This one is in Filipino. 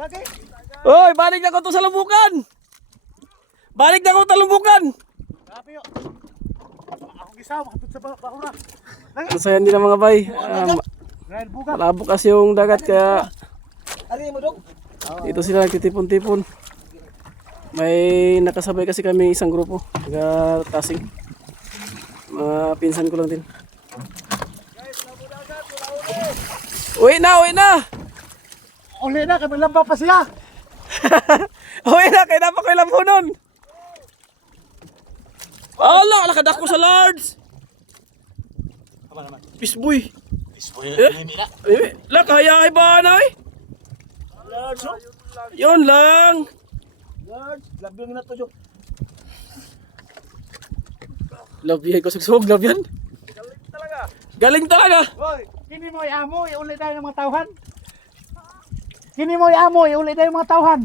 Lagi. Oy, balik na ko to sa lumbukan. Balik na ko sa lumbukan. Grabe yo. Ako gisaw, makatut sa bahura. Ang saya din ng mga bay. Grabe buga. Malabo kasi yung dagat kaya Ari mo dong. dito sila nagtitipon-tipon. May nakasabay kasi kami isang grupo. Taga Tasing. Mga pinsan ko lang din. Uwi na! Uli na, kami lamba pa siya. Uwi na, kaya dapat ko ilang punon. Ala, nakadako sa large. Apa naman? Pisboy. Ispoy na. La, kaya ay ba na eh? Large. Yun lang. Large. Labi nga to, Jok. Love yan ko sugsog, love yan. Galing talaga. Hoy, kini mo amo, uli tayo ng mga tauhan. Kini mo amo, uli tayo ng mga tauhan.